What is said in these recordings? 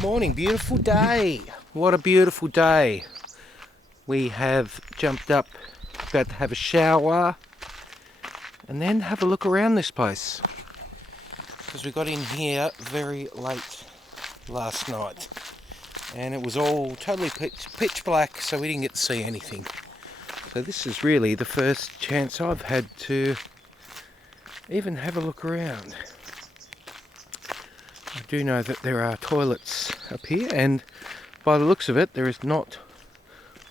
Good morning, beautiful day. What a beautiful day. We have jumped up, about to have a shower and then have a look around this place, because we got in here very late last night and it was all totally pitch black, so we didn't get to see anything. So this is really the first chance I've had to even have a look around. I do know that there are toilets up here, and by the looks of it there is not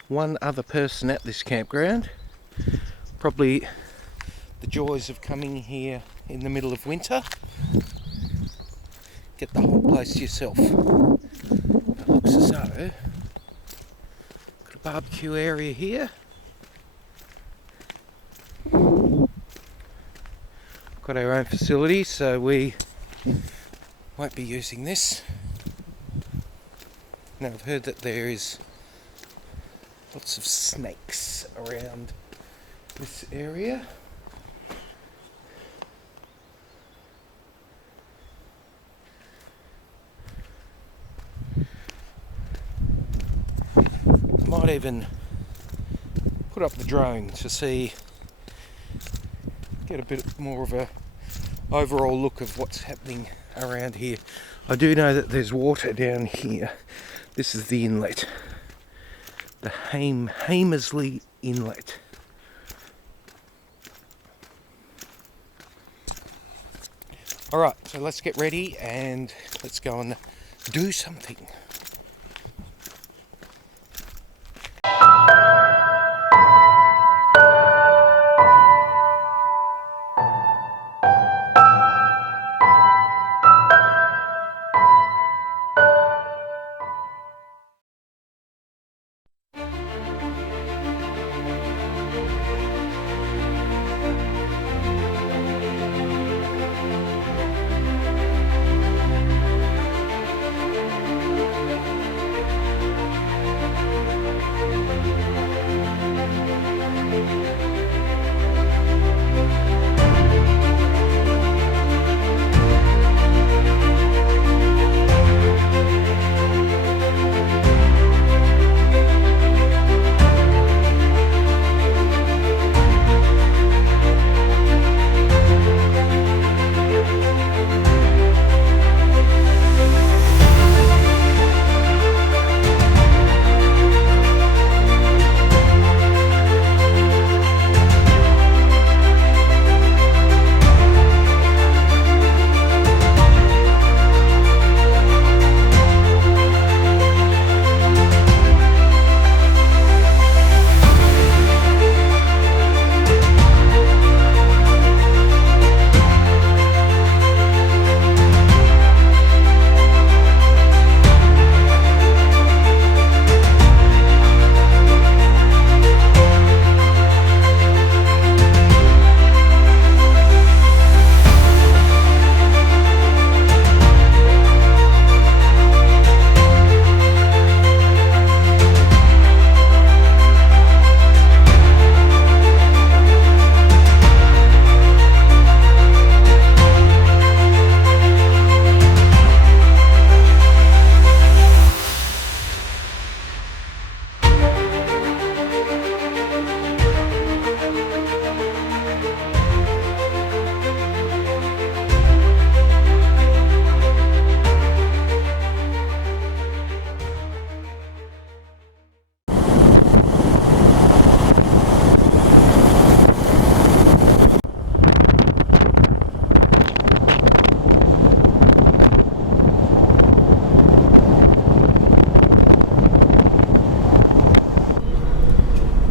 one other person at this campground. Probably the joys of coming here in the middle of winter. Get the whole place to yourself. It looks as though got a barbecue area here. Got our own facility, so we won't be using this. Now I've heard that there is lots of snakes around this area. I might even put up the drone to see, get a bit more of a overall look of what's happening around here. I do know that there's water down here. This is the inlet, the Hamersley Inlet. Alright, so let's get ready and let's go and do something.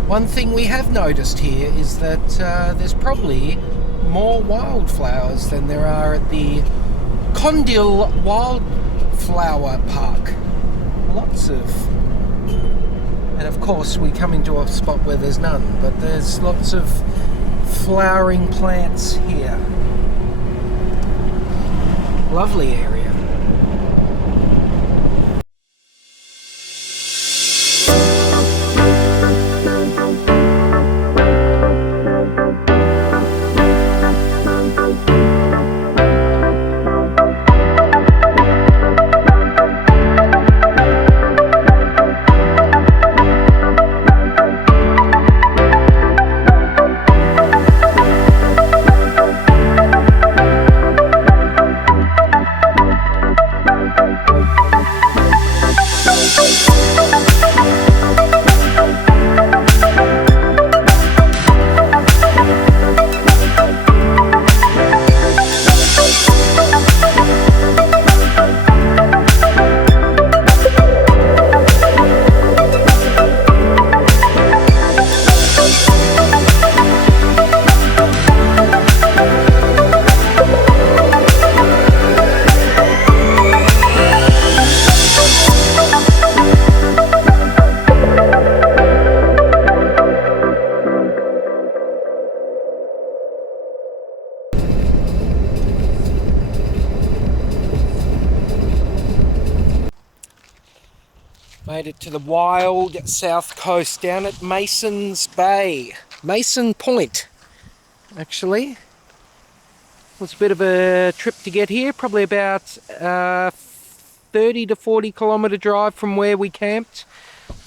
One thing we have noticed here is that there's probably more wildflowers than there are at the Condell Wildflower Park. Lots of, and of course we come into a spot where there's none, but there's lots of flowering plants here. Lovely area. made it to the wild south coast down at Mason's Bay. Mason Point, actually. It was a bit of a trip to get here, probably about 30 to 40 kilometre drive from where we camped,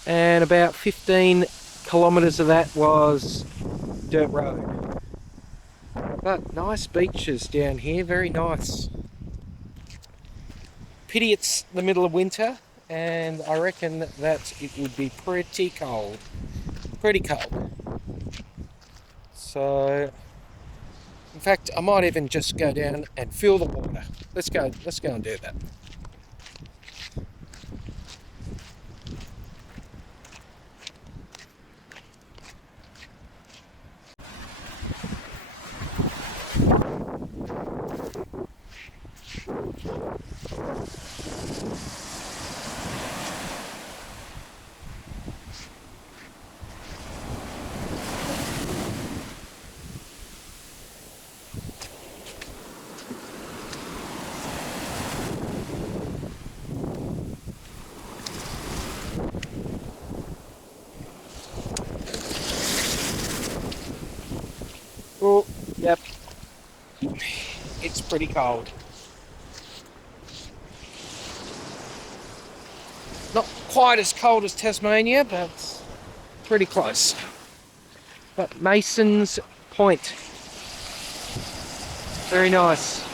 and about 15 kilometres of that was dirt road. But nice beaches down here, very nice. Pity it's the middle of winter, and I reckon that it would be pretty cold. Pretty cold. So, in fact, I might even just go down and fill the water. Let's go and do that. Oh, yep. It's pretty cold. Not quite as cold as Tasmania, but pretty close. But Mason's Point. Very nice.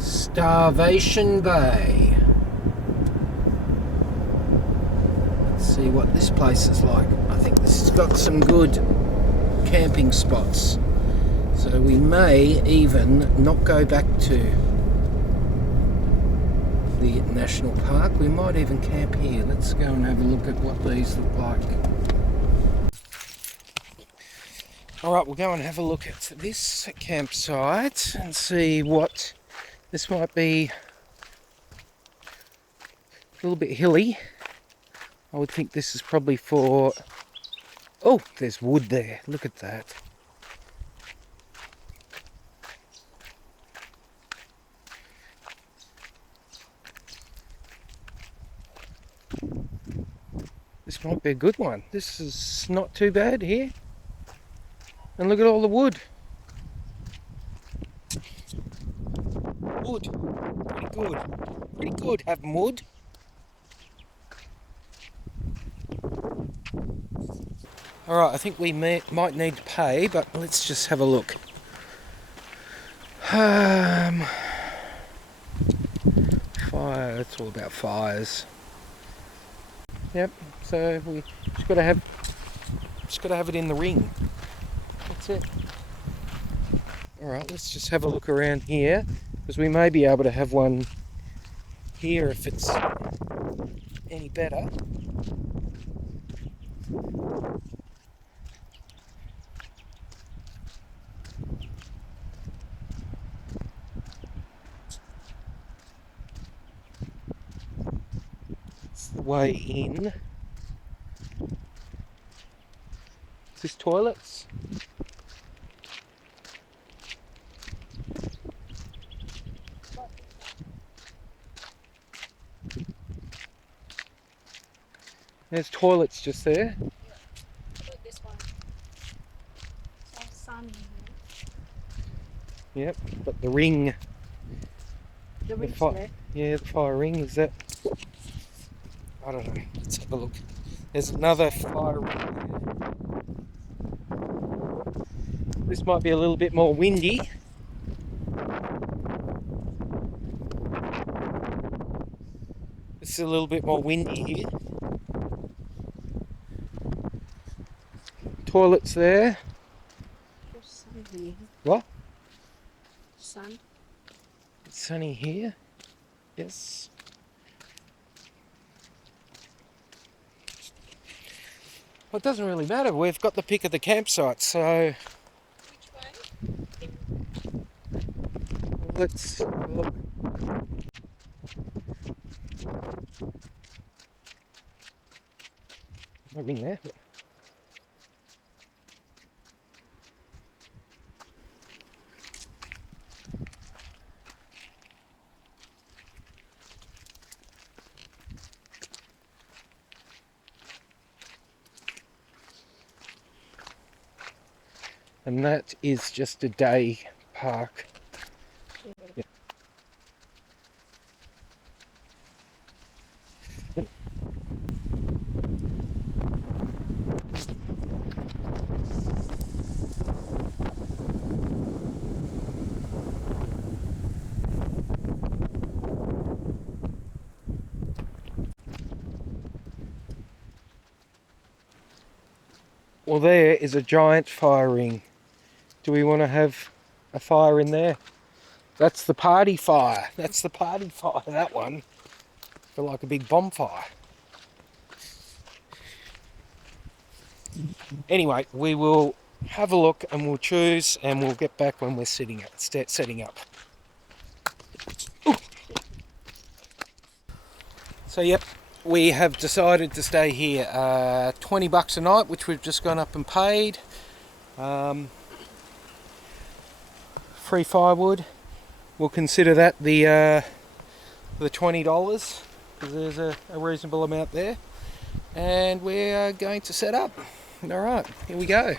Starvation Bay. Let's see what this place is like. I think this has got some good camping spots. So we may even not go back to the national park. We might even camp here. Let's go and have a look at what these look like. Alright, we'll go and have a look at this campsite and see what... This might be a little bit hilly. I would think this is probably for... Oh, there's wood there. Look at that. This might be a good one. This is not too bad here. And look at all the wood. Wood. Pretty good. Pretty good having wood. Alright, I think we might need to pay, but let's just have a look. Fire, it's all about fires. Yep, so we just gotta have it in the ring. That's it. Alright, let's just have a look around here, because we may be able to have one here if it's any better. It's the way in. Is this toilets? There's toilets just there. Yeah. Look, this one. It's all sun here. Yep, but the ring. The ring's fire. there. Yeah, the fire ring is that. I don't know. Let's have a look. There's another fire ring there. This might be a little bit more windy. It's a little bit more windy here. Toilets there. There's sun here. What? Sun. It's sunny here. Yes. Well, it doesn't really matter. We've got the pick of the campsite, so Which way? let's look. No ring there. and that is just a day park. Yeah. Well, there is a giant fire ring. Do we want to have a fire in there? That's the party fire. That's the party fire, that one. Feel like a big bonfire. Anyway, we will have a look and we'll choose and we'll get back when we're setting up. Ooh. So yep, we have decided to stay here. $20 a night, which we've just gone up and paid. Free firewood. We'll consider that the $20 because there's a reasonable amount there. And we're going to set up. Alright, here we go.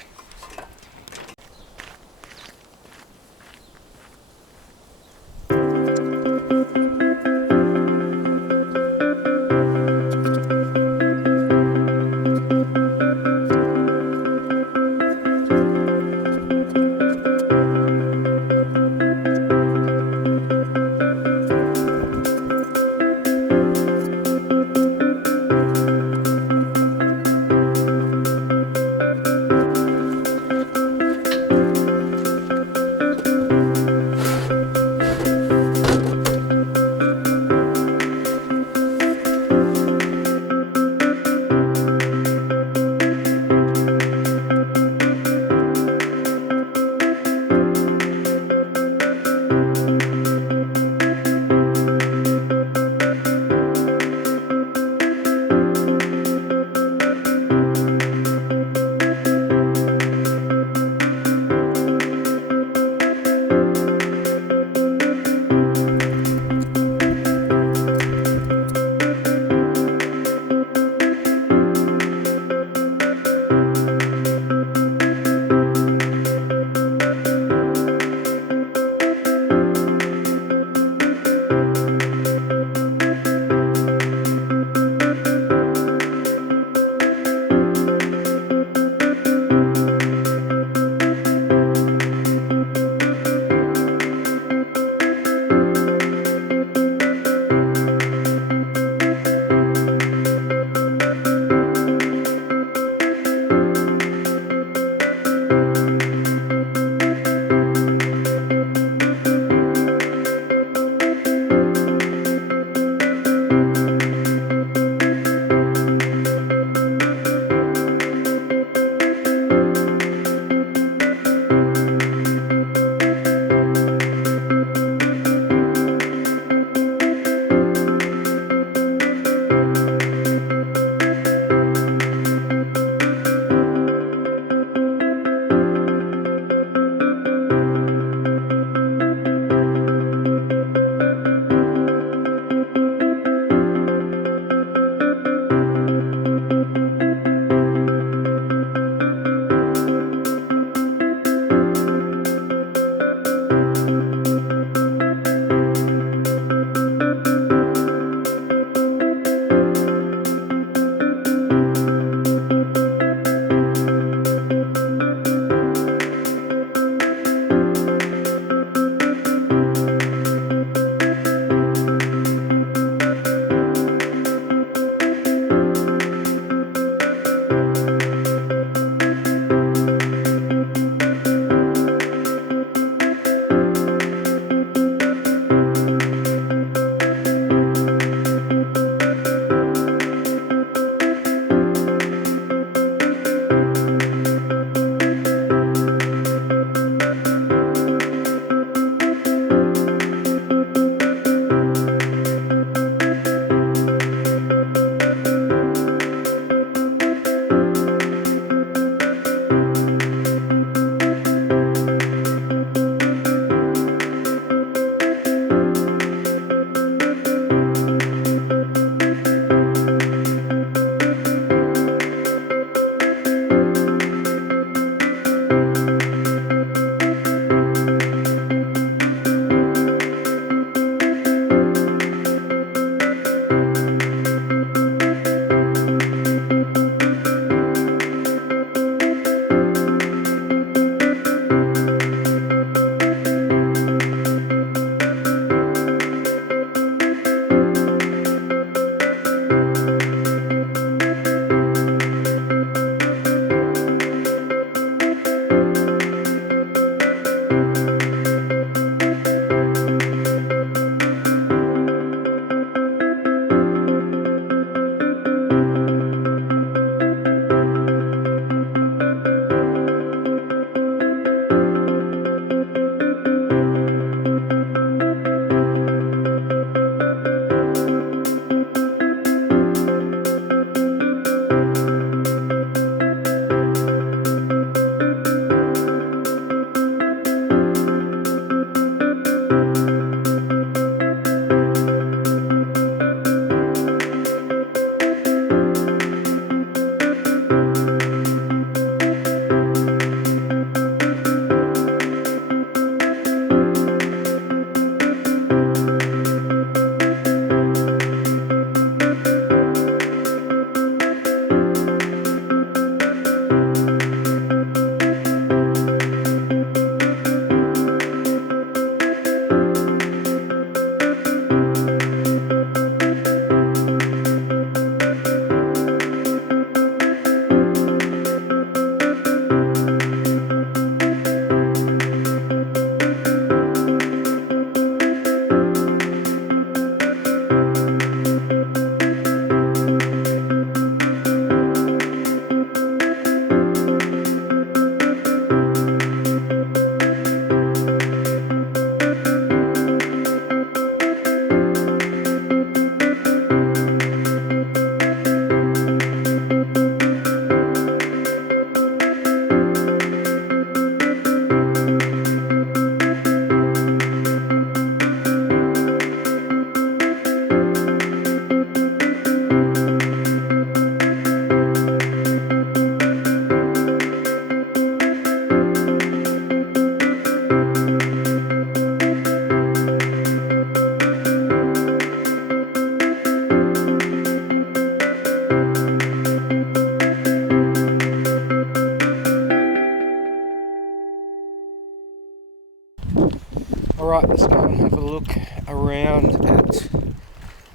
Alright, let's go and have a look around at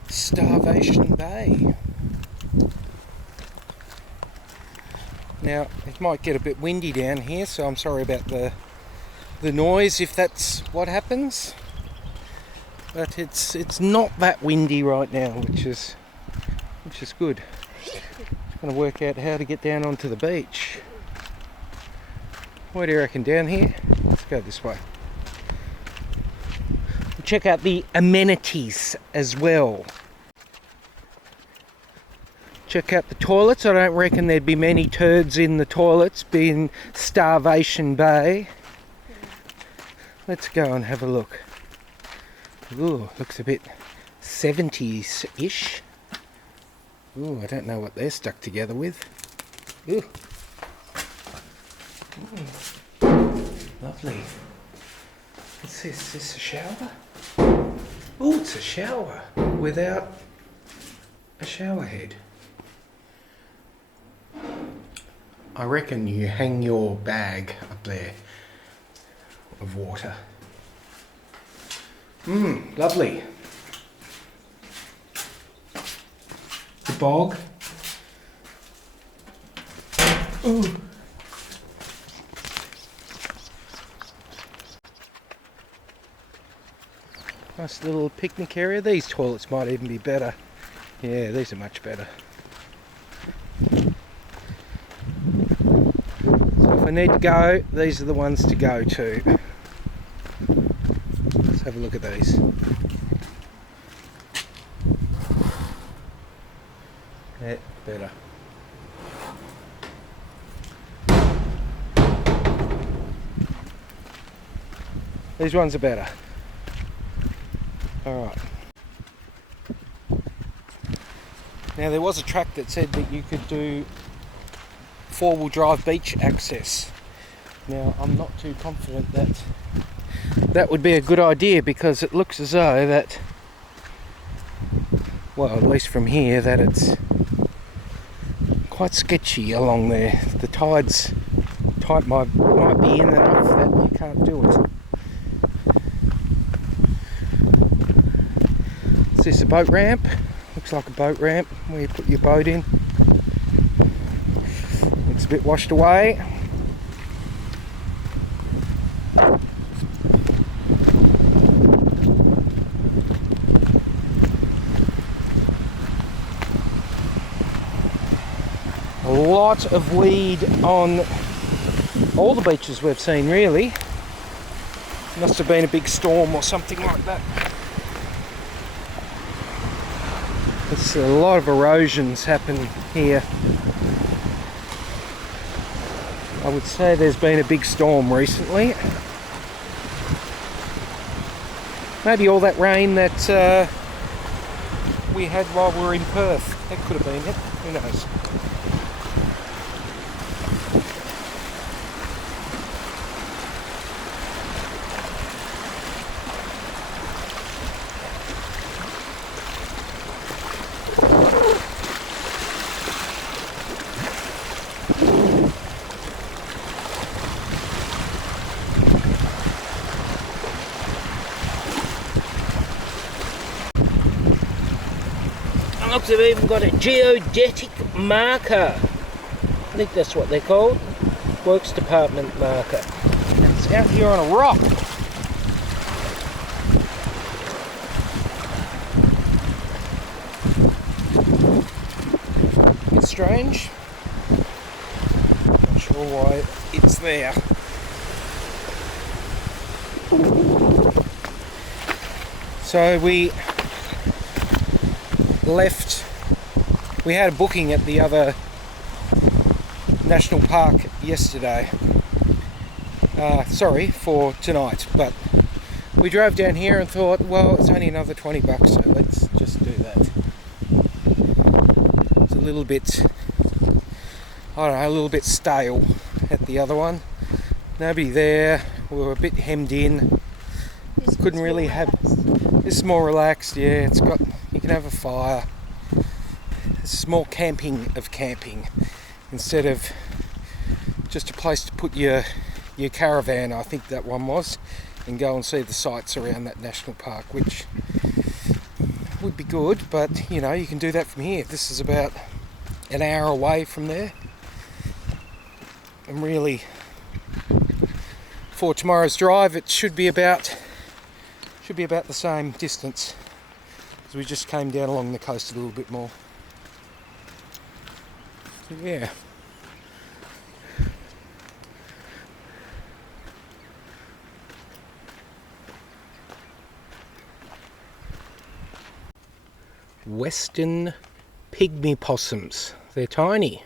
Starvation Bay. Now, it might get a bit windy down here, so I'm sorry about the noise if that's what happens. But it's not that windy right now, which is good. Just going to work out how to get down onto the beach. What do you reckon, down here? Let's go this way. Check out the amenities as well. Check out the toilets. I don't reckon there'd be many turds in the toilets being Starvation Bay. Let's go and have a look. Ooh, looks a bit 70s-ish. Ooh, I don't know what they're stuck together with. Ooh. Ooh. Lovely. What's this? Is this a shower? Oh, it's a shower without a shower head. I reckon you hang your bag up there of water. Lovely. The bog. Ooh. Nice little picnic area. These toilets might even be better. Yeah, these are much better. So if I need to go, these are the ones to go to. Let's have a look at these. Yeah, better. These ones are better. Alright. Now there was a track that said that you could do 4-wheel drive beach access. Now I'm not too confident that that would be a good idea, because it looks as though that, well, at least from here, that it's quite sketchy along there. The tide might be in enough that you can't do it. Is this a boat ramp? Looks like a boat ramp where you put your boat in. It's a bit washed away. A lot of weed on all the beaches we've seen, really. Must have been a big storm or something like that. There's a lot of erosions happen here. I would say there's been a big storm recently. Maybe all that rain that we had while we were in Perth. That could have been it. Who knows? They've even got a geodetic marker. I think that's what they're called. Works department marker. And it's out here on a rock. It's strange. Not sure why it's there. So we left. We had a booking at the other national park yesterday. Sorry, for tonight, but we drove down here and thought, well, it's only another $20, so let's just do that. It's a little bit, I don't know, a little bit stale at the other one. Nobody there. We were a bit hemmed in. Couldn't really have. This is more relaxed. Yeah, it's got. You can have a fire. This is more camping instead of just a place to put your caravan. I think that one was. and go and see the sights around that national park, which would be good, but you know, you can do that from here. This is about an hour away from there, and really for tomorrow's drive it should be about the same distance, as we just came down along the coast a little bit more. So yeah. Western pygmy possums. They're tiny.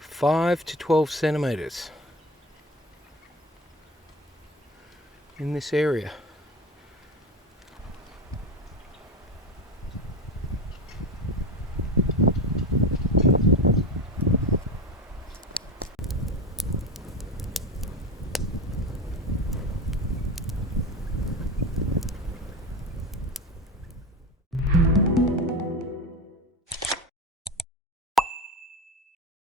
5 to 12 centimetres in this area.